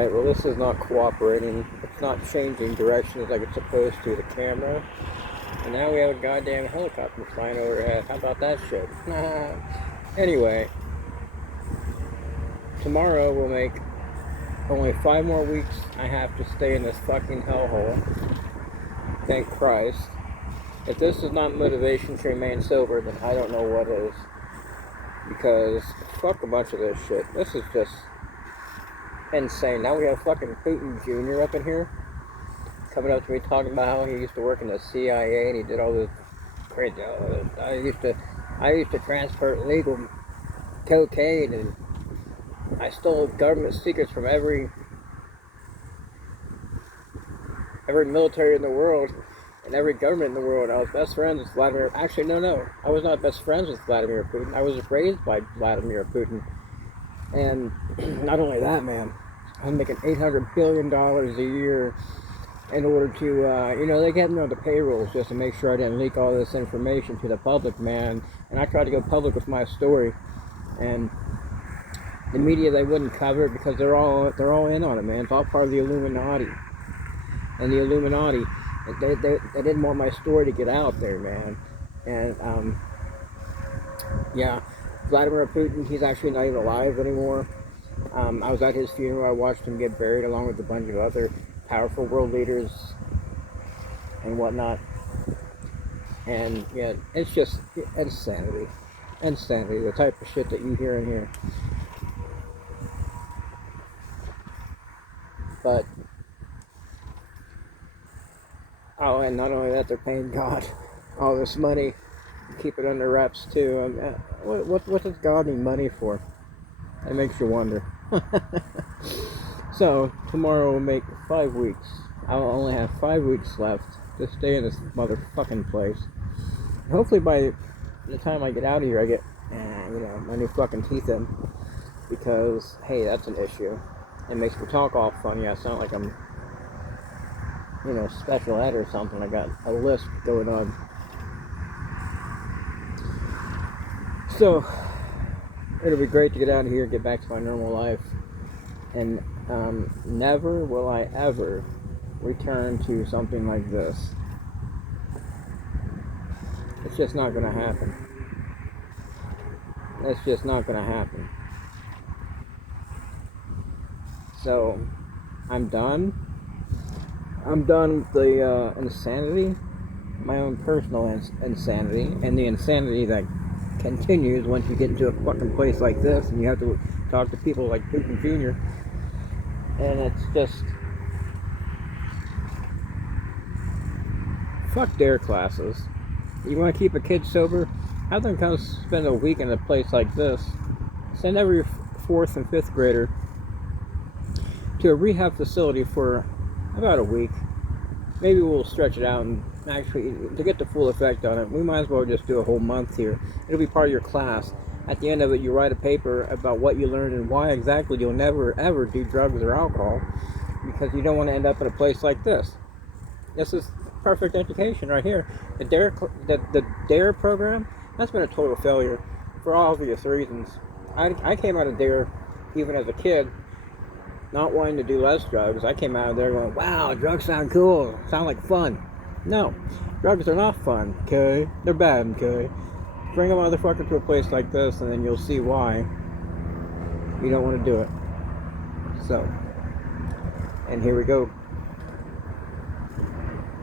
Alright, well this is not cooperating. It's not changing directions like it's supposed to, the camera. And now we have a goddamn helicopter flying overhead. How about that shit? Anyway, tomorrow will make only 5 more weeks I have to stay in this fucking hellhole. Thank Christ. If this is not motivation to remain sober, then I don't know what is. Because fuck a bunch of this shit. This is just insane. Now we have fucking Putin Jr. up in here coming up to me talking about how he used to work in the CIA and he did all this crazy. I used to transport illegal cocaine and I stole government secrets from every military in the world and every government in the world. I was best friends with Vladimir. Actually, no. I was not best friends with Vladimir Putin. I was raised by Vladimir Putin. And not only that, man, I'm making $800 billion a year in order to, they get me on the payrolls just to make sure I didn't leak all this information to the public, man. And I tried to go public with my story. And the media, they wouldn't cover it because they're all in on it, man. It's all part of the Illuminati. And the Illuminati, they didn't want my story to get out there, man. And, yeah. Vladimir Putin, he's actually not even alive anymore. I was at his funeral. I watched him get buried along with a bunch of other powerful world leaders and whatnot. And yeah, it's just insanity. Insanity, the type of shit that you hear in here. But, oh, and not only that, they're paying God all this money. Keep it under wraps too. What does God need money for? It makes you wonder. So tomorrow will make 5 weeks. I'll only have 5 weeks left to stay in this motherfucking place. Hopefully by the time I get out of here, I get my new fucking teeth in, because hey, that's an issue. It makes me talk all funny. I sound like I'm special ed or something. I got a lisp going on. So, it'll be great to get out of here and get back to my normal life. And never will I ever return to something like this. It's just not going to happen. It's just not going to happen. So, I'm done. I'm done with the insanity, my own personal insanity, and the insanity that continues once you get into a fucking place like this and you have to talk to people like Putin Jr. And it's just fuck dare classes. You want to keep a kid sober? Have them come spend a week in a place like this. Send every 4th and 5th grader to a rehab facility for about a week. Maybe we'll stretch it out, and actually, to get the full effect on it, we might as well just do a whole month here. It'll be part of your class. At the end of it, you write a paper about what you learned and why exactly you'll never ever do drugs or alcohol, because you don't want to end up in a place like this. This is perfect education right here. The DARE program, that's been a total failure for obvious reasons. I came out of DARE even as a kid, not wanting to do less drugs. I came out of there going, wow, drugs sound cool, sound like fun. No, drugs are not fun, okay? They're bad, okay? Bring a motherfucker to a place like this and then you'll see why you don't want to do it. So, and here we go.